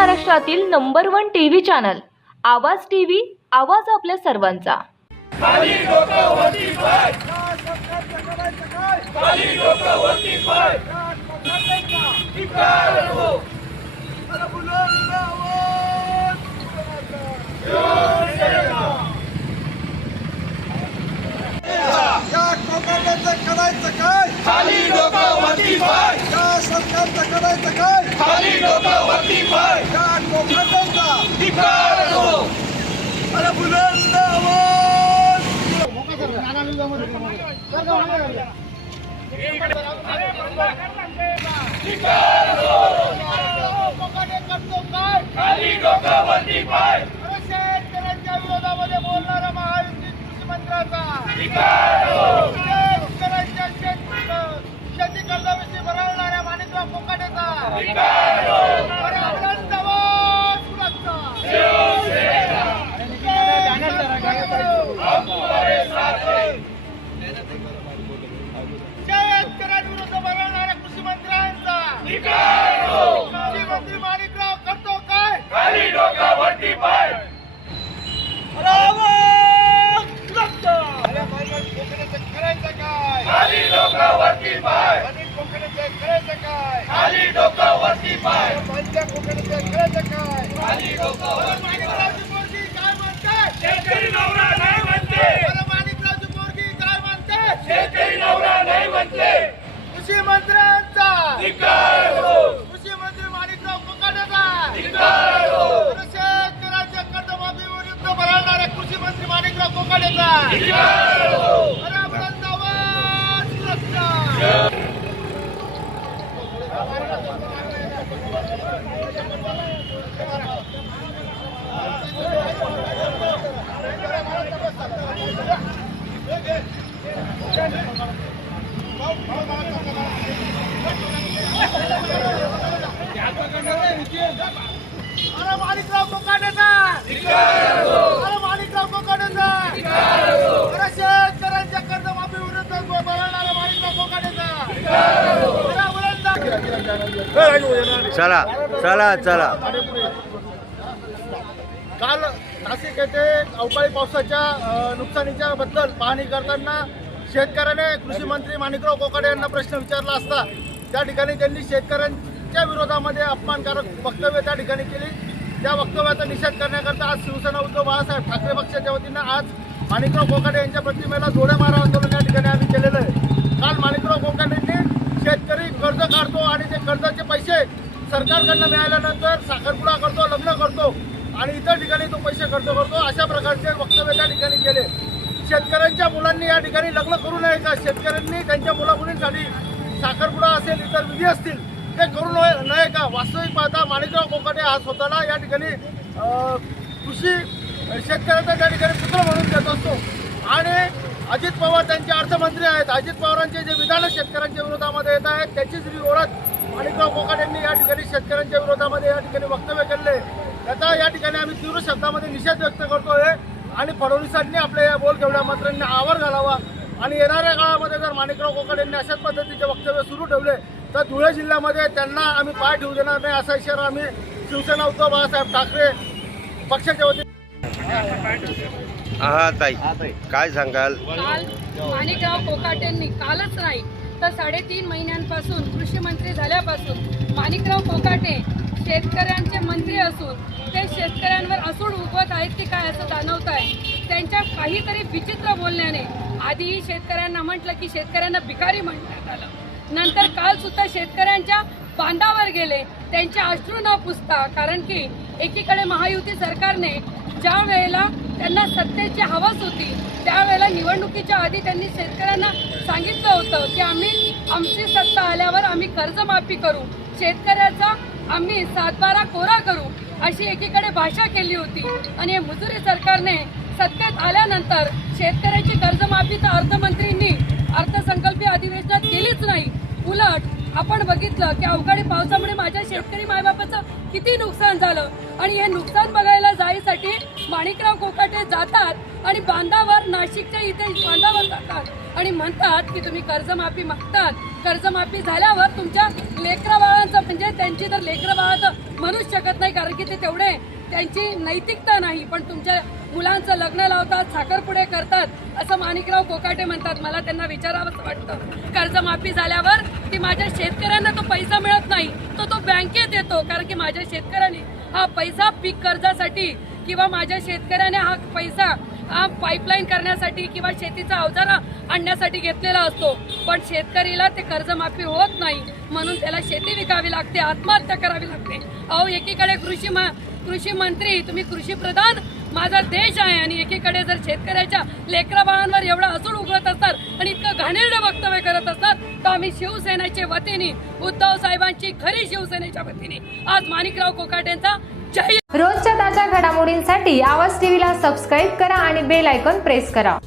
महाराष्ट्रातील number one TV channel. Awaaz TV Awaaz आपल्या सर्वांचा. या कोकणाचं करायचं काय? खाली डोकं वरती पाय. करायचं काय खाली डोकं वरती पाय. या कोकणाचा धिक्कार असो अरे बुलंद आवाज. खाली डोकं वरती पाय शेतकऱ्यांच्या विरोधामध्ये बोलणारा महायुती कृषी मंत्र्याचा असो शेतकऱ्यांच्या शेत शेती कर्जाविषयी बरळणाऱ्या माणिकराव कोकाटेचा धिक्कार असो अरे बुलंद आवाज सुरक्षा शेतकऱ्यांविरुद्ध बरळणाऱ्या कृषी मंत्र्यांचा माणिकराव करतो काय खाली पाय करायचं काय खाली डोकं पाय कोकणाचं करायचं काय खाली पाय कोकणाचं करायचं काय खाली माणिकरावची पोरगी काय म्हणते शेतकरी नवरा नाही म्हणते माणिकरावची पोरगी काय म्हणते शेतकरी नवरा नाही म्हणते कृषी मंत्र्यांचा! कृषी मंत्री माणिकराव अरे शेतकऱ्यांच्या कर्जमाफी विरुद्ध बरळणाऱ्या कृषी मंत्री माणिकराव कोकाटेचा धिक्कार असो अरे माणिकराव कोकाटेचा अरे माणिकराव कोकाटेचा अरे शेतकऱ्यांच्या कर्जमाफी विरुद्ध बरळणाऱ्या माणिकराव कोकाटेचा चला चला चला. काल नाशिक येथे अवकाळी पावसाच्या नुकसानीच्या बद्दल पाहणी करताना शेतकऱ्याने कृषी मंत्री माणिकराव कोकाडे यांना प्रश्न विचारला असता त्या ठिकाणी त्यांनी शेतकऱ्यांच्या विरोधामध्ये अपमानकारक वक्तव्य त्या ठिकाणी केली. त्या वक्तव्याचा निषेध करण्याकरता आज शिवसेना उद्धव बाळासाहेब ठाकरे पक्षाच्या वतीनं आज माणिकराव कोकाडे यांच्या प्रतिमेला जोड्या मारा आंदोलन या ठिकाणी आम्ही केलेलं आहे. काल माणिकराव कोकाडेंनी शेतकरी कर्ज काढतो आणि ते कर्जाचे पैसे सरकारकडनं मिळाल्यानंतर साखरपुडा करतो लग्न करतो आणि इतर ठिकाणी तो पैसे खर्च करतो अशा प्रकारचे वक्तव्य त्या ठिकाणी केले. शेतकऱ्यांच्या मुलांनी या ठिकाणी लग्न करू नये का शेतकऱ्यांनी त्यांच्या मुलामुलींसाठी साखरपुडा असेल इतर विधी असतील ते करू नये नये का वास्तविक पाहता माणिकराव कोकाटे हा स्वतःला या ठिकाणी कृषी शेतकऱ्याचा त्या ठिकाणी पुत्र म्हणून देत असतो. आणि अजित पवार त्यांचे अर्थमंत्री आहेत. अजित पवारांचे जे विधान शेतकऱ्यांच्या विरोधामध्ये येत आहेत त्याचीच जी ओळख माणिकराव कोकाट यांनी या ठिकाणी शेतकऱ्यांच्या विरोधामध्ये या ठिकाणी वक्तव्य केले त्याचा या ठिकाणी आम्ही तीव्र शब्दामध्ये निषेध व्यक्त करतोय. आणि फडणवीसांनी आपल्या या बोल घेवड्या मंत्र्यांनी आवर घालावा. आणि येणाऱ्या काळामध्ये जर माणिकराव कोकाट यांनी अशाच पद्धतीचे वक्तव्य सुरू ठेवले तर धुळे जिल्ह्यामध्ये त्यांना आम्ही पाय ठेवू देणार नाही असा इशारा आम्ही शिवसेना उद्धव बाळासाहेब ठाकरे पक्षाच्या वतीने हा ताई. काय सांगाल? काल माणिकराव कोकाटेंनी कालच नाही तर साडेतीन महिन्यांपासून कृषी मंत्री झाल्यापासून माणिकराव कोकाटे शेतकऱ्यांचे मंत्री असून ते शेतकऱ्यांवर असूड उगवत आहेत की काय असं जाणवत आहे त्यांच्या काहीतरी विचित्र बोलण्याने आधीही शेतकऱ्यांना म्हटलं की शेतकऱ्यांना भिकारी म्हणण्यात आलं. नंतर काल सुद्धा शेतकऱ्यांच्या बांधावर गेले. त्यांचे अश्रू न पुसता कारण की एकीकडे महायुती सरकारने ज्या वेळेला त्यांना सत्तेची हवस होती त्यावेळेला निवडणुकीच्या आधी त्यांनी शेतकऱ्यांना सांगितलं होतं की आम्ही आमची सत्ता आल्यावर आम्ही कर्जमाफी करू. शेतकऱ्याचा आम्ही सातबारा कोरा करू अशी एकीकडे भाषा केली होती. आणि हे मुजुरी सरकारने सत्तेत आल्यानंतर शेतकऱ्यांची कर्जमाफी तर अर्थमंत्रींनी अर्थसंकल्पीय अधिवेशनात केलीच नाही. उलट आपण बघितलं की अवकाळी पावसामुळे माझ्या शेतकरी मायबापाचं किती नुकसान झालं. आणि हे नुकसान बघायला जायसाठी माणिकराव कोकाटे जातात आणि बांधावर नाशिकच्या इथे बांधावर जातात. आणि म्हणतात की तुम्ही कर्जमाफी मागतात. कर्जमाफी झाल्यावर तुमच्या लेकराबाळांचं म्हणजे त्यांची तर लेकराबाळाचं म्हणूच शकत नाही कारण की ते तेवढे त्यांची नैतिकता नाही पण तुमच्या मुलांचं लग्न लावतात साखरपुडे करतात असं माणिकराव कोकाटे म्हणतात. मला त्यांना विचारावंच वाटतं. कर्जमाफी झाल्यावर की माझ्या शेतकऱ्यांना तो पैसा मिळत नाही तो तो बँकेत येतो. कारण की माझ्या शेतकऱ्यांनी हा पैसा पीक कर्जासाठी किंवा माझ्या शेतकऱ्याने हा पैसा हा पाईपलाईन करण्यासाठी किंवा शेतीचा अवजारा आणण्यासाठी घेतलेला असतो. पण शेतकरीला ते कर्जमाफी होत नाही. म्हणून त्याला शेती विकावी लागते आत्महत्या करावी लागते. अहो एकीकडे कृषी कृषी मंत्री तुम्ही कृषी प्रधान माझा देश आहे आणि एकीकडे जर शेतकऱ्याच्या लेकरा बाळांवर एवढा असूड उघडत असतात आणि इतकं घाणेरडं वक्तव्य करत असतात तर आम्ही शिवसेनेच्या वतीने उद्धव साहेबांची खरी शिवसेनेच्या वतीने आज माणिकराव कोकाटेंचा जय. रोजच्या ताज्या घडामोडींसाठी आवाज टीव्हीला सबस्क्राईब करा आणि बेल आयकॉन प्रेस करा.